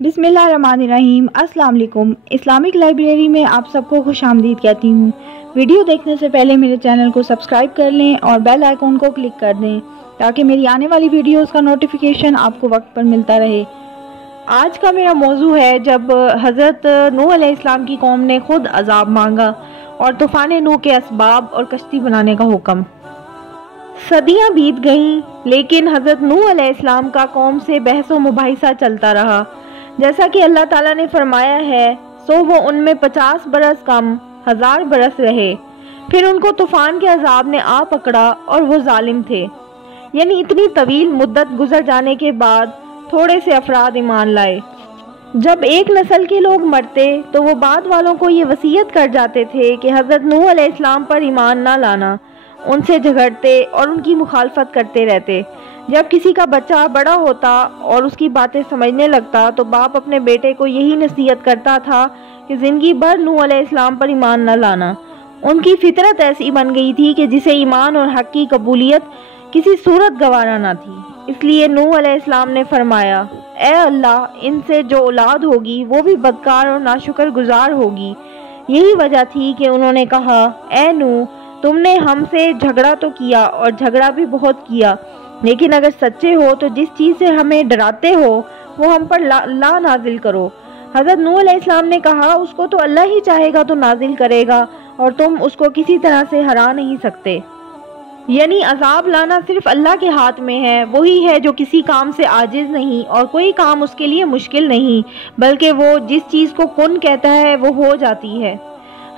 बिस्मिल्लाहिर्रहमानिर्रहीम। अस्सलाम वालेकुम। इस्लामिक लाइब्रेरी में आप सबको खुश आमदीद कहती हूँ। वीडियो देखने से पहले मेरे चैनल को सब्सक्राइब कर लें और बेल आइकॉन को क्लिक कर दें ताकि मेरी आने वाली वीडियोस का नोटिफिकेशन आपको वक्त पर मिलता रहे। आज का मेरा मौजू है जब हज़रत नूह अलैहिस्सलाम की कौम ने खुद अजाब मांगा और तूफ़ान नूह के असबाब और कश्ती बनाने का हुक्म। सदियाँ बीत गईं लेकिन हज़रत नूह अलैहिस्सलाम का कौम से बहस व मुबाहिसा चलता रहा। जैसा कि अल्लाह ताला ने फरमाया है, सो वो उनमें 50 बरस कम 1000 बरस रहे, फिर उनको तूफान के अजाब ने आ पकड़ा और वो जालिम थे। यानी इतनी तवील मुद्दत गुजर जाने के बाद थोड़े से अफराद ईमान लाए। जब एक नस्ल के लोग मरते तो वो बाद वालों को ये वसीयत कर जाते थे कि हज़रत नूह अलैहिस्सलाम पर ईमान ना लाना, उनसे झगड़ते और उनकी मुखालफत करते रहते। जब किसी का बच्चा बड़ा होता और उसकी बातें समझने लगता तो बाप अपने बेटे को यही नसीहत करता था कि ज़िंदगी भर नूह अलैहिस्सलाम पर ईमान न लाना। उनकी फितरत ऐसी बन गई थी कि जिसे ईमान और हक़ की कबूलियत किसी सूरत गवारा ना थी। इसलिए नूह अलैहिस्सलाम ने फरमाया, ए अल्लाह, इनसे जो औलाद होगी वो भी बदकार और नाशुक्र गुजार होगी। यही वजह थी कि उन्होंने कहा, ए नूह, तुमने हमसे झगड़ा तो किया और झगड़ा भी बहुत किया, लेकिन अगर सच्चे हो तो जिस चीज़ से हमें डराते हो वो हम पर ला नाजिल करो। हज़रत नूह अलैहिस्सलाम ने कहा, उसको तो अल्लाह ही चाहेगा तो नाजिल करेगा और तुम उसको किसी तरह से हरा नहीं सकते। यानी अजाब लाना सिर्फ अल्लाह के हाथ में है। वही है जो किसी काम से आजिज नहीं और कोई काम उसके लिए मुश्किल नहीं, बल्कि वो जिस चीज़ को कुन कहता है वो हो जाती है।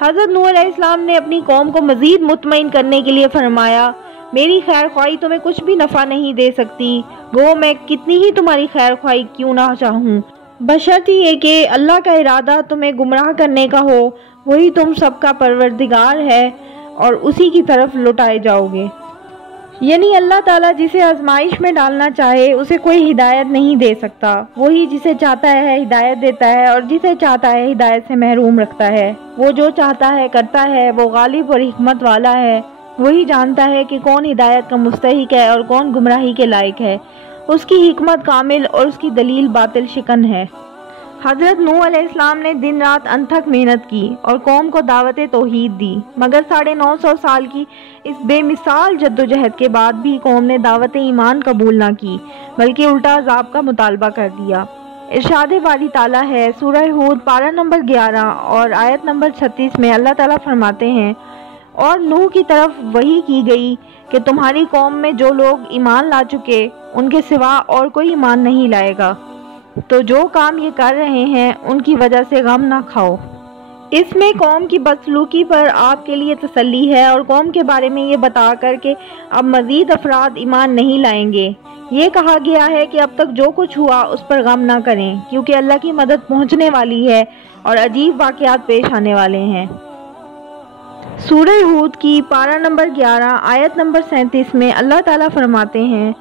हज़रत नूह अलैहिस्सलाम ने अपनी कौम को मज़ीद मुतमईन करने के लिए फरमाया, मेरी खैर ख्वाही तुम्हें कुछ भी नफ़ा नहीं दे सकती, गो मैं कितनी ही तुम्हारी खैर ख्वाही क्यों ना चाहूँ, बशर्ते ये कि अल्लाह का इरादा तुम्हें गुमराह करने का हो। वही तुम सबका परवरदिगार है और उसी की तरफ लौटाए जाओगे। यानी अल्लाह ताला जिसे आजमाइश में डालना चाहे उसे कोई हिदायत नहीं दे सकता। वही जिसे चाहता है हिदायत देता है और जिसे चाहता है हिदायत से महरूम रखता है। वो जो चाहता है करता है। वो गालिब और हिकमत वाला है। वही जानता है कि कौन हिदायत का मुस्तहिक है और कौन गुमराही के लायक है। उसकी हिकमत कामिल और उसकी दलील बातिल शिकन है। हज़रत नूह अलैहिस्सलाम ने दिन रात अनथक मेहनत की और कौम को दावत तौहीद दी, मगर 950 साल की इस बेमिसाल जद्दोजहद के बाद भी कौम ने दावत ईमान कबूल ना की, बल्कि उल्टा अजाब का मुतालबा कर दिया। इरशाद बारी ताला है, सूरह हूद पारा नंबर 11 और आयत नंबर 36 में अल्लाह ताला फरमाते हैं, और नूह की तरफ वही की गई कि तुम्हारी कौम में जो लोग ईमान ला चुके उनके सिवा और कोई ईमान नहीं लाएगा, तो जो काम ये कर रहे हैं उनकी वजह से गम ना खाओ। इसमें कौम की बदसलूकी पर आपके लिए तसल्ली है और कौम के बारे में ये बता कर के अब मज़ीद अफराद ईमान नहीं लाएंगे। ये कहा गया है कि अब तक जो कुछ हुआ उस पर गम ना करें, क्योंकि अल्लाह की मदद पहुँचने वाली है और अजीब वाक़यात पेश आने वाले हैं। सूरह हूद की पारा नंबर 11 आयत नंबर 37 में अल्लाह ताला फरमाते हैं,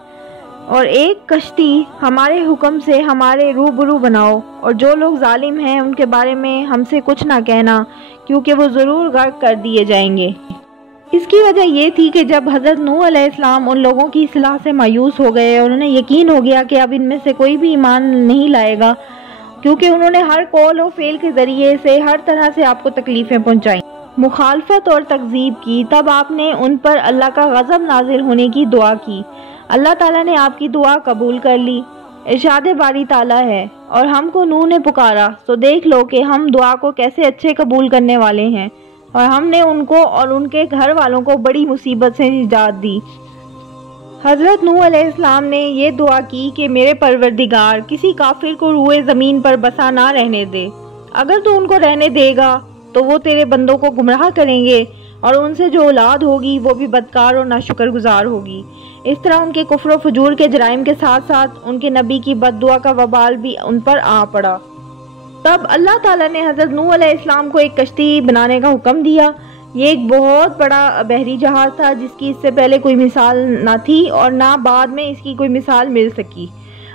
और एक कश्ती हमारे हुक्म से हमारे रूबरू बनाओ और जो लोग जालिम हैं उनके बारे में हमसे कुछ ना कहना, क्योंकि वो ज़रूर गर्क कर दिए जाएंगे। इसकी वजह ये थी कि जब हज़रत नूह अलैहिस्सलाम उन लोगों की इस्लाह से मायूस हो गए और उन्हें यकीन हो गया कि अब इनमें से कोई भी ईमान नहीं लाएगा, क्योंकि उन्होंने हर कौल और फेल के ज़रिए से हर तरह से आपको तकलीफ़ें पहुँचाई, मुखालफत और तकज़ीब की, तब आपने उन पर अल्लाह का गज़ब नाजिल होने की दुआ की। अल्लाह ताला ने आपकी दुआ कबूल कर ली। इरशाद बारी ताला है, और हमको नूह ने पुकारा तो देख लो कि हम दुआ को कैसे अच्छे कबूल करने वाले हैं, और हमने उनको और उनके घर वालों को बड़ी मुसीबत से निजात दी। हज़रत नूह अलैहिस्सलाम ने ये दुआ की कि मेरे परवरदिगार, किसी काफिर को रूए ज़मीन पर बसा ना रहने दे। अगर तू उनको रहने देगा तो वो तेरे बंदों को गुमराह करेंगे और उनसे जो औलाद होगी वो भी बदकार और नाशुक्रगुजार होगी। इस तरह उनके कुफ्र व फजूर के जराइम के साथ साथ उनके नबी की बद्दुआ का वबाल भी उन पर आ पड़ा। तब अल्लाह ताला ने हज़रत नूह अलैहिस्सलाम को एक कश्ती बनाने का हुक्म दिया। ये एक बहुत बड़ा बहरी जहाज़ था जिसकी इससे पहले कोई मिसाल ना थी और ना बाद में इसकी कोई मिसाल मिल सकी।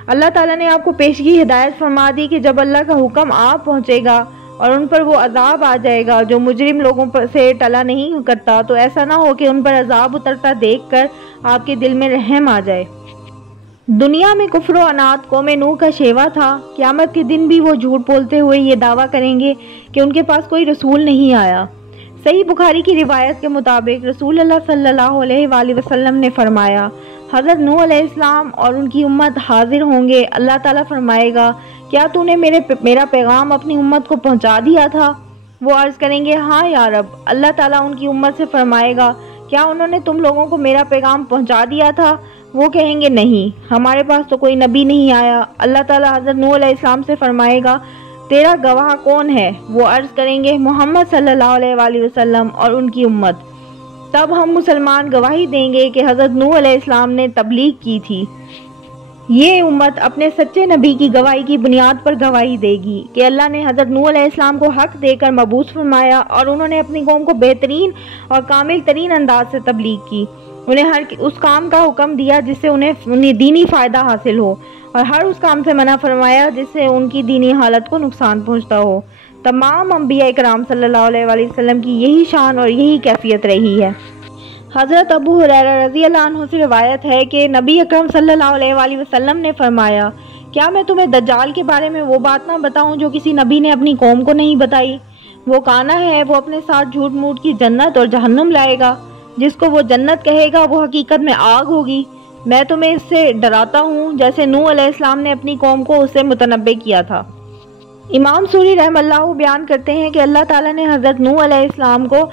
अल्लाह ताला ने आपको पेशगी हिदायत फरमा दी कि जब अल्लाह का हुक्म आप पहुँचेगा और उन पर वो अजाब आ जाएगा जो मुजरिम लोगों पर से टला नहीं करता, तो ऐसा ना हो कि उन पर अजाब उतरता देखकर आपके दिल में रहम आ जाए। دنیا میں کفر و عناد قوم نوح کا شیوا تھا، قیامت کے دن بھی وہ جھوٹ بولتے ہوئے یہ دعویٰ کریں گے کہ ان کے پاس کوئی رسول نہیں آیا۔ صحیح بخاری کی روایت کے مطابق رسول اللہ صلی اللہ علیہ وآلہ وسلم نے فرمایا، حضرت نوح علیہ السلام اور ان کی امت حاضر ہوں گے۔ اللہ تعالیٰ فرمائے گا، کیا تو نے میرا پیغام اپنی امت کو پہنچا دیا تھا؟ وہ عرض کریں گے، ہاں یا رب۔ اللہ تعالیٰ ان کی امت سے فرمائے گا، کیا انہوں نے تم لوگوں کو میرا پیغام پہنچا دیا تھا؟ وہ کہیں گے، نہیں، ہمارے پاس تو کوئی نبی نہیں آیا۔ اللہ تعالیٰ حضرت نوح علیہ السلام سے فرمائے گا، تیرا گواہ کون ہے؟ وہ عرض کریں گے، محمد صلی اللہ علیہ وآلہ وسلم اور ان کی امت۔ تب ہم مسلمان گواہی دیں گے کہ حضرت نوح علیہ السلام نے تبلیغ کی تھی۔ یہ امت اپنے سچے نبی کی گواہی کی بنیاد پر گواہی دے گی کہ اللہ نے حضرت نوح علیہ السلام کو حق دے کر مبعوث فرمایا اور انہوں نے اپنی قوم کو بہترین اور کامل ترین انداز سے تبلیغ کی، انہیں ہر اس کام کا حکم دیا جس سے انہیں دینی فائدہ حاصل ہو، اور ہر اس کام سے منع فرمایا جس سے ان کی دینی حالت کو نقصان پہنچتا ہو۔ تمام انبیاء کرام صلی اللہ علیہ وآلہ وسلم کی یہی شان اور یہی کیفیت رہی ہے۔ حضرت ابو ہریرہ رضی اللہ عنہ سے روایت ہے کہ نبی اکرم صلی اللہ علیہ وآلہ وسلم نے فرمایا، کیا میں تمہیں دجال کے بارے میں وہ بات نہ بتاؤں جو کسی نبی نے اپنی قوم کو نہیں بتائی؟ وہ کانا ہے، وہ اپنے ساتھ جھوٹ موٹ کی جنت اور جہنم لائے گا، جس کو وہ جنت کہے گا وہ حقیقت میں آگ ہوگی۔ میں تمہیں اس سے ڈراتا ہوں جیسے نوح علیہ السلام نے اپنی قوم کو اس سے متنبع کیا تھا۔ امام سوری رحم اللہ بیان کرتے ہیں کہ اللہ تعالیٰ نے حضرت نوح علیہ السلام کو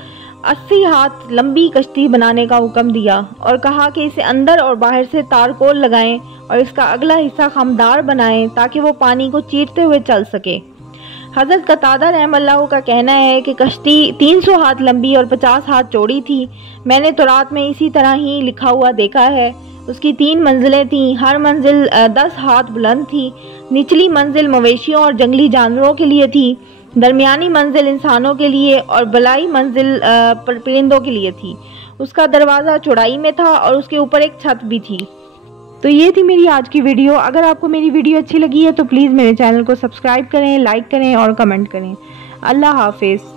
80 ہاتھ لمبی کشتی بنانے کا حکم دیا اور کہا کہ اسے اندر اور باہر سے تارکول لگائیں اور اس کا اگلا حصہ خمدار بنائیں تاکہ وہ پانی کو چیرتے ہوئے چل سکے۔ حضرت قتادہ رحم اللہ کا کہنا ہے کہ کشتی 300 ہاتھ لمبی اور 50 ہاتھ چوڑی تھی۔ میں نے تورات میں اسی طرح ہی لکھا ہوا دیکھا ہے۔ اس کی 3 منزلیں تھیں، ہر منزل 10 ہاتھ بلند تھی۔ نچلی منزل مویشیوں اور جنگلی جانوروں کے لیے تھی، درمیانی منزل انسانوں کے لیے اور بلائی منزل پرندوں کے لیے تھی۔ اس کا دروازہ چوڑائی میں تھا اور اس کے اوپر ایک چھت بھی تھی۔ تو یہ تھی میری آج کی ویڈیو۔ اگر آپ کو میری ویڈیو اچھی لگی ہے تو پلیز میرے چینل کو سبسکرائب کریں، لائک کریں اور کمنٹ کریں۔ اللہ حافظ۔